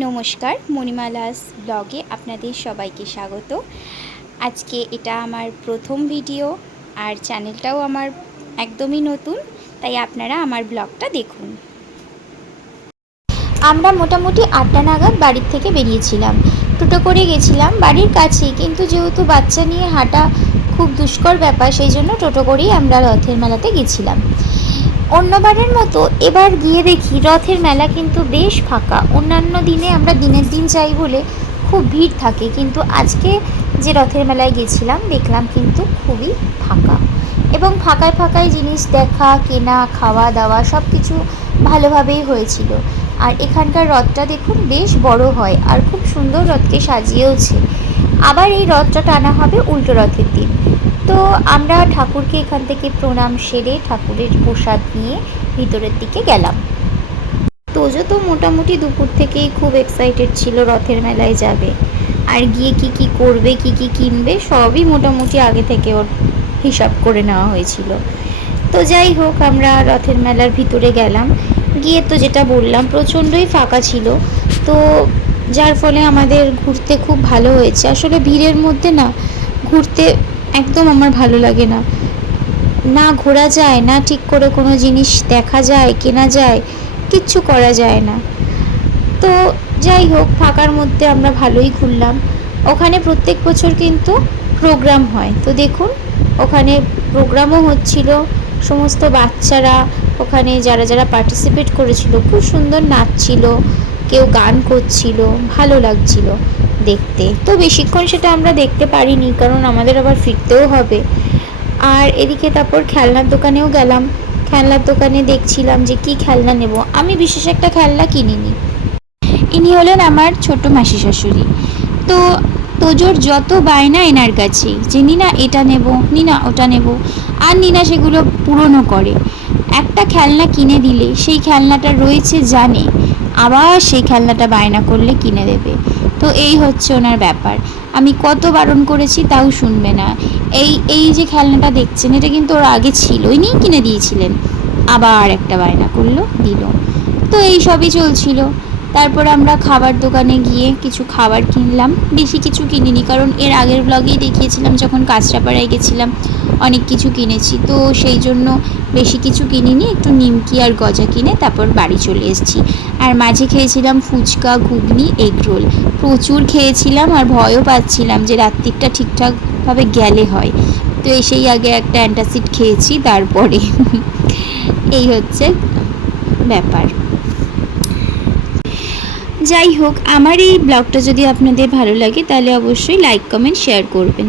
নমস্কার, মণিমালাস ব্লগে আপনাদের সবাইকে স্বাগত। আজকে এটা আমার প্রথম ভিডিও, আর চ্যানেলটাও আমার একদমই নতুন, তাই আপনারা আমার ব্লগটা দেখুন। আমরা মোটামুটি 8টা নাগাদ বাড়ির থেকে বেরিয়েছিলাম। টোটো করে গেছিলাম বাড়ির কাছেই, কিন্তু যেহেতু বাচ্চা নিয়ে হাঁটা খুব দুষ্কর ব্যাপার, সেই জন্য টোটো করেই আমরা রথের মেলাতে গেছিলাম। অন্যবারের মতো এবার গিয়ে দেখি রথের মেলা কিন্তু বেশ ফাঁকা। অন্যান্য দিনে আমরা দিনের দিন যাই বলে খুব ভিড় থাকে, কিন্তু আজকে যে রথের মেলায় গেছিলাম দেখলাম কিন্তু খুবই ফাঁকা, এবং ফাঁকায় ফাঁকায় জিনিস দেখা, কেনা, খাওয়া দাওয়া সব কিছু ভালোভাবেই হয়েছিল। আর এখানকার রথটা দেখুন বেশ বড় হয়, আর খুব সুন্দর রথকে সাজিয়েওছে। আবার এই রথটা টানা হবে উল্টো রথের দিন। তো আমরা ঠাকুরকে এখান থেকে প্রণাম সেরে ঠাকুরের প্রসাদ নিয়ে ভিতরের দিকে গেলাম। তোজো তো মোটামুটি দুপুর থেকেই খুব এক্সাইটেড ছিল রথের মেলায় যাবে, আর গিয়ে কি কি করবে, কি কি কিনবে সবই মোটামুটি আগে থেকে ওর হিসাব করে নেওয়া হয়েছিল। তো যাই হোক, আমরা রথের মেলার ভিতরে গেলাম। গিয়ে তো যেটা বললাম, প্রচণ্ডই ফাঁকা ছিল, তো যার ফলে আমাদের ঘুরতে খুব ভালো হয়েছে। আসলে ভিড়ের মধ্যে না ঘুরতে একদম আমার ভালো লাগে না, না ঘোরা যায় না, ঠিক করে কোনো জিনিস দেখা যায়, কেনা যায়, কিচ্ছু করা যায় না। তো যাই হোক, ফাঁকার মধ্যে আমরা ভালোই ঘুরলাম। ওখানে প্রত্যেক বছর কিন্তু প্রোগ্রাম হয়, তো দেখুন ওখানে প্রোগ্রামও হচ্ছিল। সমস্ত বাচ্চারা ওখানে যারা যারা পার্টিসিপেট করেছিল খুব সুন্দর নাচছিল, কেউ গান করছিল, ভালো লাগছিল দেখতে। তো বেশিক্ষণ সেটা আমরা দেখতে পারিনি, কারণ আমাদের আবার ফিরতেও হবে। আর এদিকে তারপর খেলনার দোকানেও গেলাম। খেলনার দোকানে দেখছিলাম যে কি খেলনা নেব। আমি বিশেষ একটা খেলনা কিনিনি। ইনি হলেন আমার ছোট মাসি শাশুড়ি। তো তোজোর যত বায়না এনার কাছেই, যে নিনা এটা নেব, নিনা ওটা নেব, আর নিনা সেগুলো পূরণও করে। একটা খেলনা কিনে দিলে সেই খেলনাটা রয়েছে জানে, আবার সেই খেলনাটা বায়না করলে কিনে দেবে। তো এই হচ্ছে ওনার ব্যাপার। আমি কত বারণ করেছি তাও শুনবে না। এই যে খেলনাটা দেখছেন, এটা কিন্তু ওর আগে ছিল, ইনি কিনে দিয়েছিলেন, আবার একটা বায়না করলো, দিল। তো এই সবই চলছিল। তারপর আমরা খাবার দোকানে গিয়ে কিছু খাবার কিনলাম। বেশি কিছু কিনিনি, কারণ এর আগের ব্লগেই দেখিয়েছিলাম যখন কাঁচরাপাড়ায় গেছিলাম অনেক কিছু কিনেছি, তো সেই জন্য বেশি কিছু কিনিনি। একটু নিমকি আর গজা কিনে তারপর বাড়ি চলে এসেছি। আর মাঝে খেয়েছিলাম ফুচকা, ঘুগনি, এগরোল। প্রচুর খেয়েছিলাম, আর ভয়ও পাচ্ছিলাম যে রাত্রিটা ঠিকঠাকভাবে গেলে হয়। তো এসেই আগে একটা অ্যান্টাসিড খেয়েছি, তারপরে এই হচ্ছে ব্যাপার। যাই হোক, আমার এই ব্লগটা যদি আপনাদের ভালো লাগে তাহলে অবশ্যই লাইক, কমেন্ট, শেয়ার করবেন।